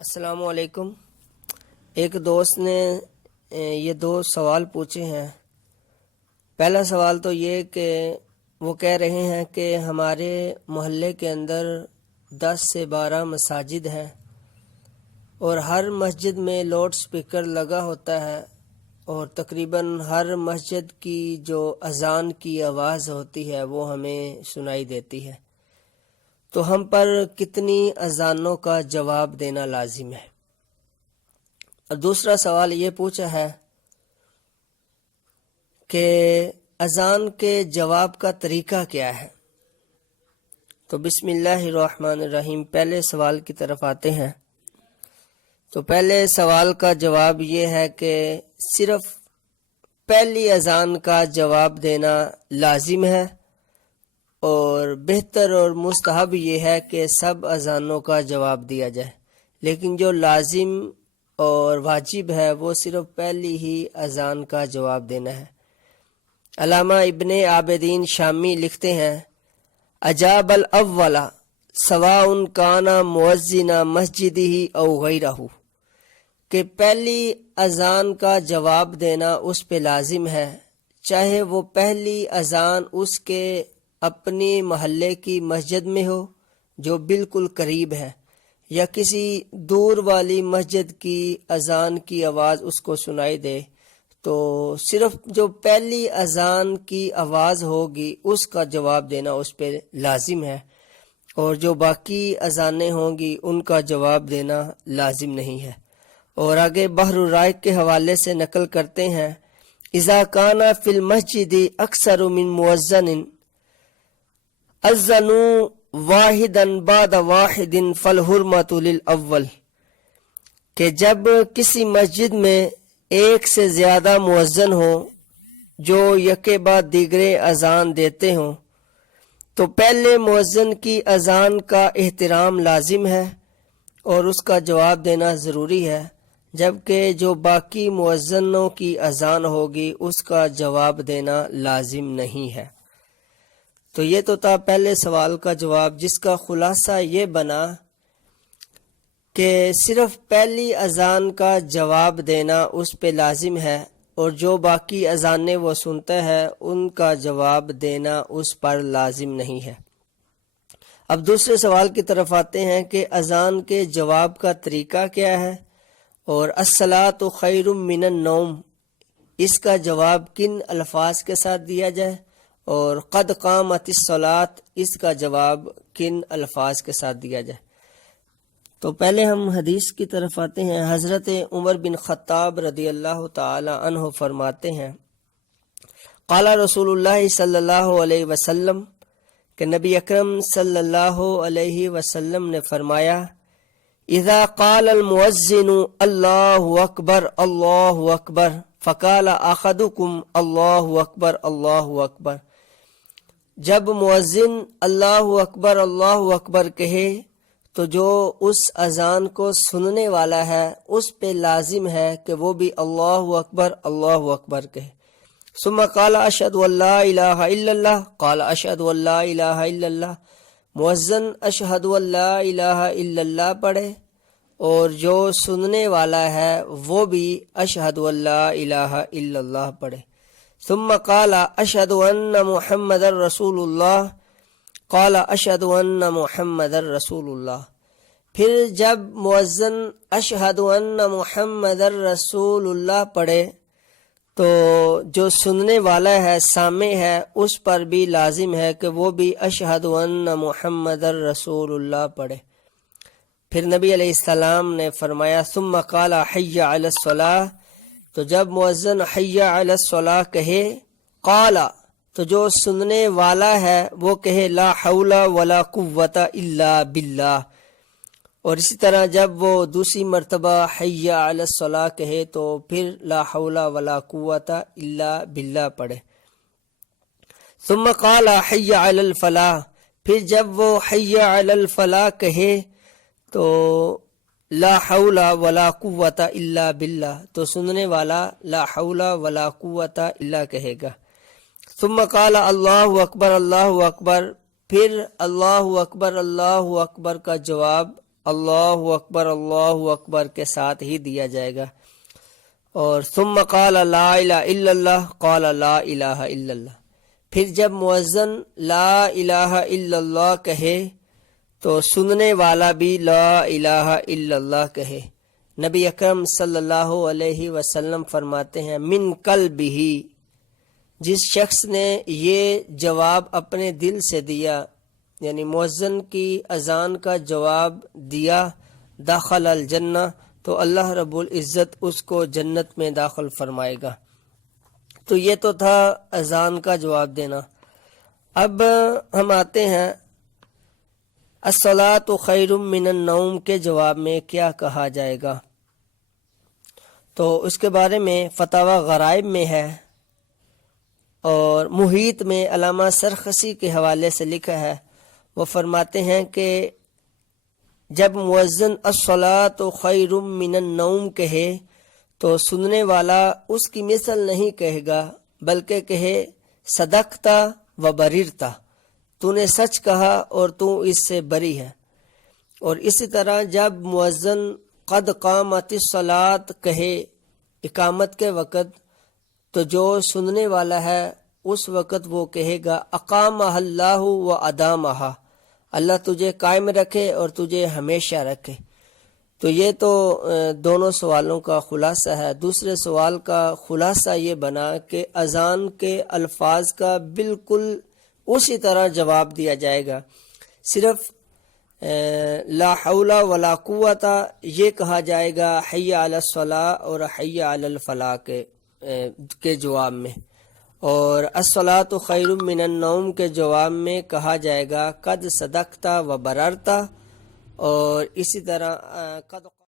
السلام علیکم۔ ایک دوست نے یہ دو سوال پوچھے ہیں۔ پہلا سوال تو یہ کہ وہ کہہ رہے ہیں کہ ہمارے محلے کے اندر 10 سے 12 مساجد ہیں اور ہر مسجد میں لاؤڈ سپیکر لگا ہوتا ہے اور تقریباً ہر مسجد کی جو اذان کی آواز ہوتی ہے وہ ہمیں سنائی دیتی ہے، تو ہم پر کتنی اذانوں کا جواب دینا لازم ہے؟ اور دوسرا سوال یہ پوچھا ہے کہ اذان کے جواب کا طریقہ کیا ہے؟ تو بسم اللہ الرحمن الرحیم، پہلے سوال کی طرف آتے ہیں۔ تو پہلے سوال کا جواب یہ ہے کہ صرف پہلی اذان کا جواب دینا لازم ہے، اور بہتر اور مستحب یہ ہے کہ سب اذانوں کا جواب دیا جائے، لیکن جو لازم اور واجب ہے وہ صرف پہلی ہی اذان کا جواب دینا ہے۔ علامہ ابن عابدین شامی لکھتے ہیں، اجاب الاول سواء کان مؤذن مسجدہ او غیرہ، کہ پہلی اذان کا جواب دینا اس پہ لازم ہے، چاہے وہ پہلی اذان اس کے اپنی محلے کی مسجد میں ہو جو بالکل قریب ہے، یا کسی دور والی مسجد کی اذان کی آواز اس کو سنائی دے، تو صرف جو پہلی اذان کی آواز ہوگی اس کا جواب دینا اس پہ لازم ہے، اور جو باقی اذانیں ہوں گی ان کا جواب دینا لازم نہیں ہے۔ اور آگے بحر الرائق کے حوالے سے نقل کرتے ہیں، اذا کان فی المسجد اکثر من مؤذن اذنوا واحدا بعد واحد فالحرمۃ للاول، کہ جب کسی مسجد میں ایک سے زیادہ مؤذن ہوں جو یکے بعد دیگرے اذان دیتے ہوں، تو پہلے مؤذن کی اذان کا احترام لازم ہے اور اس کا جواب دینا ضروری ہے، جبکہ جو باقی مؤذنوں کی اذان ہوگی اس کا جواب دینا لازم نہیں ہے۔ تو یہ تو تھا پہلے سوال کا جواب، جس کا خلاصہ یہ بنا کہ صرف پہلی اذان کا جواب دینا اس پہ لازم ہے، اور جو باقی اذانیں وہ سنتا ہے ان کا جواب دینا اس پر لازم نہیں ہے۔ اب دوسرے سوال کی طرف آتے ہیں کہ اذان کے جواب کا طریقہ کیا ہے، اور الصلاۃ خیر من النوم اس کا جواب کن الفاظ کے ساتھ دیا جائے، اور قد قامت الصلاۃ اس کا جواب کن الفاظ کے ساتھ دیا جائے۔ تو پہلے ہم حدیث کی طرف آتے ہیں۔ حضرت عمر بن خطاب رضی اللہ تعالی عنہ فرماتے ہیں، قال رسول اللہ صلی اللہ علیہ وسلم، کہ نبی اکرم صلی اللہ علیہ وسلم نے فرمایا، اذا قال المؤذن اللہ اکبر اللہ اکبر فقال احدکم اللہ اکبر اللہ اکبر، جب مؤذن اللہ اکبر کہے تو جو اس اذان کو سننے والا ہے اس پہ لازم ہے کہ وہ بھی اللہ اکبر کہے۔ ثم قال اشہد ان لا الہ الا اللہ، قال اشہد ان لا الہ الا اللہ، مؤذن اشہد ان لا الہ الا اللہ پڑھے، اور جو سننے والا ہے وہ بھی اشہد ان لا الہ الا اللہ پڑھے۔ ثم قال اشہد ان محمد رسول اللہ، قال اشہد ان محمد رسول اللہ، پھر جب مؤذن اشہد ان محمد رسول اللہ پڑھے تو جو سننے والا ہے سامع ہے اس پر بھی لازم ہے کہ وہ بھی اشہد ان محمد رسول اللہ پڑھے۔ پھر نبی علیہ السلام نے فرمایا، ثم قال حی علی الصلاۃ، تو جب مؤذن حی علی الصلاۃ کہے، قال تو جو سننے والا ہے وہ کہے لا حول ولا قوت الا باللہ، اور اسی طرح جب وہ دوسری مرتبہ حی علی الصلاۃ کہے تو پھر لا حول ولا قوت الا باللہ پڑھے۔ ثم قال حی علی الفلاح، پھر جب وہ حی علی الفلاح کہے تو لا حول ولا قوت الا باللہ، تو سننے والا لا حول ولا قوت الا کہے گا۔ ثم قال اللہ اکبر اللہ اکبر، پھر اللہ اکبر کا جواب اللہ اکبر کے ساتھ ہی دیا جائے گا۔ اور ثم قال لا الہ الا اللہ قال لا الہ الا اللہ، پھر جب مؤذن لا الہ الا اللہ کہے تو سننے والا بھی لا الہ الا اللہ کہے۔ نبی اکرم صلی اللہ علیہ وسلم فرماتے ہیں من قلبہ، جس شخص نے یہ جواب اپنے دل سے دیا، یعنی مؤذن کی اذان کا جواب دیا، داخل الجنہ، تو اللہ رب العزت اس کو جنت میں داخل فرمائے گا۔ تو یہ تو تھا اذان کا جواب دینا۔ اب ہم آتے ہیں الصلاۃ خیر من النوم کے جواب میں کیا کہا جائے گا۔ تو اس کے بارے میں فتاوی غرائب میں ہے، اور محیط میں علامہ سرخسی کے حوالے سے لکھا ہے۔ وہ فرماتے ہیں کہ جب مؤذن الصلاۃ خیر من النوم کہے تو سننے والا اس کی مثل نہیں کہے گا، بلکہ کہے صدقتا و بررتا، تو نے سچ کہا اور تو اس سے بری ہے۔ اور اسی طرح جب مؤذن قد قامت الصلاۃ کہے اقامت کے وقت، تو جو سننے والا ہے اس وقت وہ کہے گا اقامہ اللہ و ادامہ، اللہ تجھے قائم رکھے اور تجھے ہمیشہ رکھے۔ تو یہ تو دونوں سوالوں کا خلاصہ ہے۔ دوسرے سوال کا خلاصہ یہ بنا کہ اذان کے الفاظ کا بالکل اسی طرح جواب دیا جائے گا، صرف لا حول ولا قوت یہ کہا جائے گا حی علی الصلاۃ اور حی علی الفلاح کے جواب میں، اور الصلاۃ خیر من النوم کے جواب میں کہا جائے گا قد صدقتا و بررتا، اور اسی طرح قد